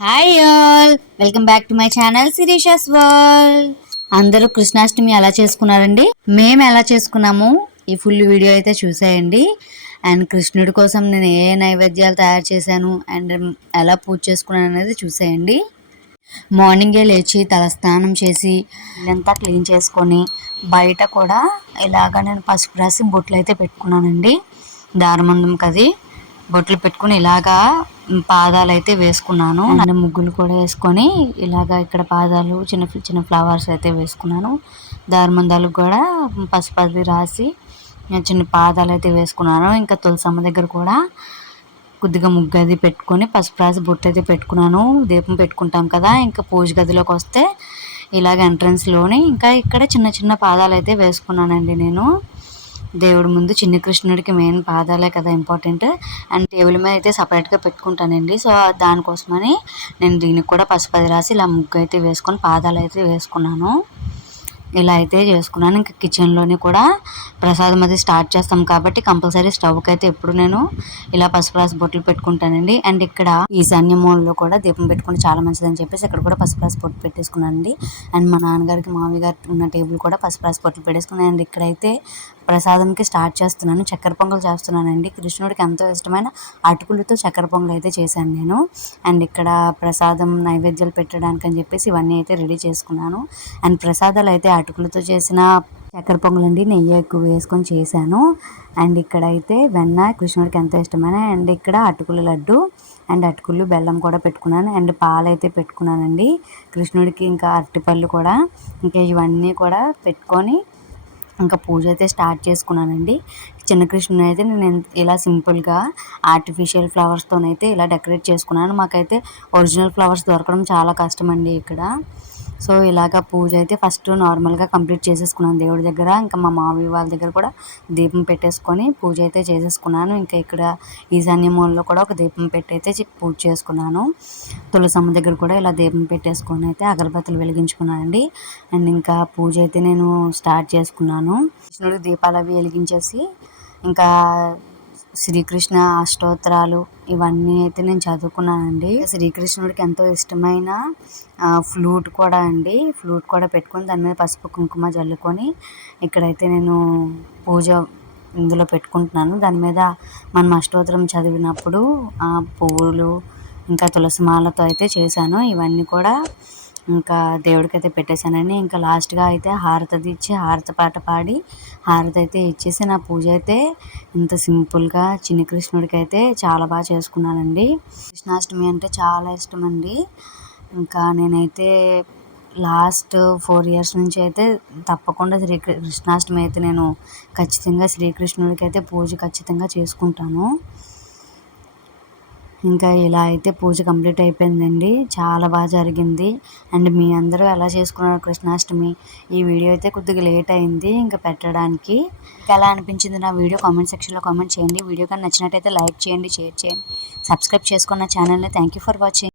Hi all welcome back to my channel Sirisha's world అందరూ కృష్ణాష్టమి ఎలా చేసుకున్నారండి? మేము ఎలా చేసుకున్నాము? ఈ ఫుల్ వీడియో అయితే చూసేయండి. అండ్ కృష్ణుడి కోసం నేను ఏ నైవేద్యాలు తయారు చేశాను? అండ్ ఎలా పూజ చేసుకున్నాను అనేది చూసేయండి. మార్నింగే లేచి తలస్నానం చేసి ఇదంతా క్లీన్ చేసుకొని బయట కూడా ఇలాగ నేను పసుపు రాసి బొట్లు అయితే పెట్టుకున్నానండి. దారమందం కది. బొట్లు పెట్టుకుని ఇలాగా పాదాలు అయితే వేసుకున్నాను. అండ్ ముగ్గులు కూడా వేసుకొని ఇలాగా ఇక్కడ పాదాలు చిన్న చిన్న ఫ్లవర్స్ అయితే వేసుకున్నాను. దారమందాలు కూడా పసుపు అది రాసి చిన్న పాదాలు అయితే వేసుకున్నాను. ఇంకా తులసమ్మ దగ్గర కూడా కొద్దిగా ముగ్గు అది పెట్టుకొని పసుపు రాసి బొట్టు అయితే పెట్టుకున్నాను. దీపం పెట్టుకుంటాం కదా ఇంకా పూజ గదిలోకి వస్తే ఇలాగ ఎంట్రన్స్లోని ఇంకా ఇక్కడ చిన్న చిన్న పాదాలు అయితే వేసుకున్నానండి నేను. దేవుడి ముందు చిన్న కృష్ణుడికి మెయిన్ పాదాలే కదా ఇంపార్టెంట్. అండ్ టేబుల్ మీద అయితే సపరేట్గా పెట్టుకుంటానండి. సో దానికోసమని నేను దీనికి కూడా పసుపు అది రాసి ఇలా ముగ్గు అయితే వేసుకొని పాదాలు అయితే వేసుకున్నాను. ఇలా అయితే చేసుకున్నాను. ఇంకా కిచెన్లోని కూడా ప్రసాదం అది స్టార్ట్ చేస్తాం కాబట్టి కంపల్సరీ స్టవ్కి అయితే ఎప్పుడు నేను ఇలా పసుపు రాసి బొట్లు పెట్టుకుంటానండి. అండ్ ఇక్కడ ఈశాన్య మూలలో కూడా దీపం పెట్టుకుంటే చాలా మంచిదని చెప్పేసి ఇక్కడ కూడా పసుపు రాసి బొట్టు పెట్టేసుకున్నానండి. అండ్ మా నాన్నగారికి మామయ్య గారికి ఉన్న టేబుల్ కూడా పసుపు రాసి బొట్లు పెట్టేసుకున్నాను అండ్ ఇక్కడైతే ప్రసాదంకి స్టార్ట్ చేస్తున్నాను. చక్కెర పొంగల్ చేస్తున్నానండి. కృష్ణుడికి ఎంతో ఇష్టమైన అటుకులతో చక్కెర పొంగల్ అయితే చేశాను నేను. అండ్ ఇక్కడ ప్రసాదం నైవేద్యాలు పెట్టడానికి అని చెప్పేసి ఇవన్నీ అయితే రెడీ చేసుకున్నాను. అండ్ ప్రసాదాలు అయితే అటుకులతో చేసిన చక్కెర పొంగల్ అండి. నెయ్యి ఎక్కువ వేసుకొని చేశాను. అండ్ ఇక్కడ అయితే వెన్న కృష్ణుడికి ఎంతో ఇష్టమైన అండ్ ఇక్కడ అటుకుల లడ్డు అండ్ అటుకులు బెల్లం కూడా పెట్టుకున్నాను. అండ్ పాలు అయితే పెట్టుకున్నానండి. కృష్ణుడికి ఇంకా అరటిపళ్ళు కూడా ఇంకా ఇవన్నీ కూడా పెట్టుకొని ఇంకా పూజ అయితే స్టార్ట్ చేసుకున్నానండి. చిన్న కృష్ణుని అయితే నేను ఇలా సింపుల్గా ఆర్టిఫిషియల్ ఫ్లవర్స్తోనైతే ఇలా డెకరేట్ చేసుకున్నాను. మాకైతే ఒరిజినల్ ఫ్లవర్స్ దొరకడం చాలా కష్టం అండి ఇక్కడ. సో ఇలాగ పూజ అయితే ఫస్ట్ నార్మల్గా కంప్లీట్ చేసేసుకున్నాను దేవుడి దగ్గర. ఇంకా మా మామయ్య వాళ్ళ దగ్గర కూడా దీపం పెట్టేసుకొని పూజ అయితే చేసేసుకున్నాను. ఇంకా ఇక్కడ ఈశాన్య మూలలో కూడా ఒక దీపం పెట్టి అయితే పూజ చేసుకున్నాను. తులసమ్మ దగ్గర కూడా ఇలా దీపం పెట్టేసుకొని అయితే అగరబత్తులు వెలిగించుకున్నానండి. అండ్ ఇంకా పూజ అయితే నేను స్టార్ట్ చేసుకున్నాను. కృష్ణుడు దీపాలు అవి వెలిగించేసి ఇంకా శ్రీకృష్ణ అష్టోత్తరాలు ఇవన్నీ అయితే నేను చదువుకున్నానండి. శ్రీకృష్ణుడికి ఎంతో ఇష్టమైన ఫ్లూట్ కూడా అండి. ఫ్లూట్ కూడా పెట్టుకొని దాని మీద పసుపు కుంకుమ చల్లుకొని ఇక్కడైతే నేను పూజ ఇందులో పెట్టుకుంటున్నాను. దాని మీద మనం అష్టోత్తరం చదివినప్పుడు పువ్వులు ఇంకా తులసి మాలతో అయితే చేశాను. ఇవన్నీ కూడా ఇంకా దేవుడికి అయితే పెట్టేశానండి ఇంకా లాస్ట్గా అయితే హారతి ఇచ్చి హారతి పాట పాడి హారతి అయితే ఇచ్చేసి నా పూజ అయితే ఇంత సింపుల్గా చిన్ని కృష్ణుడికి అయితే చాలా బాగా చేసుకున్నానండి. కృష్ణాష్టమి అంటే చాలా ఇష్టం అండి ఇంకా నేనైతే లాస్ట్ ఫోర్ ఇయర్స్ నుంచి అయితే తప్పకుండా శ్రీ కృష్ణాష్టమి అయితే నేను ఖచ్చితంగా శ్రీకృష్ణుడికి అయితే పూజ ఖచ్చితంగా చేసుకుంటాను. ఇంకా ఇలా అయితే పూజ కంప్లీట్ అయిపోయిందండి. చాలా బాగా జరిగింది. అండ్ మీ అందరూ ఎలా చేసుకున్నారు కృష్ణాష్టమి? ఈ వీడియో అయితే కొద్దిగా లేట్ అయింది ఇంకా పెట్టడానికి. ఎలా అనిపించింది నా వీడియో కామెంట్ సెక్షన్లో కామెంట్ చేయండి. వీడియో కానీ నచ్చినట్టయితే లైక్ చేయండి షేర్ చేయండి సబ్స్క్రైబ్ చేసుకున్న ఛానల్ని థ్యాంక్ యూ ఫర్ వాచింగ్.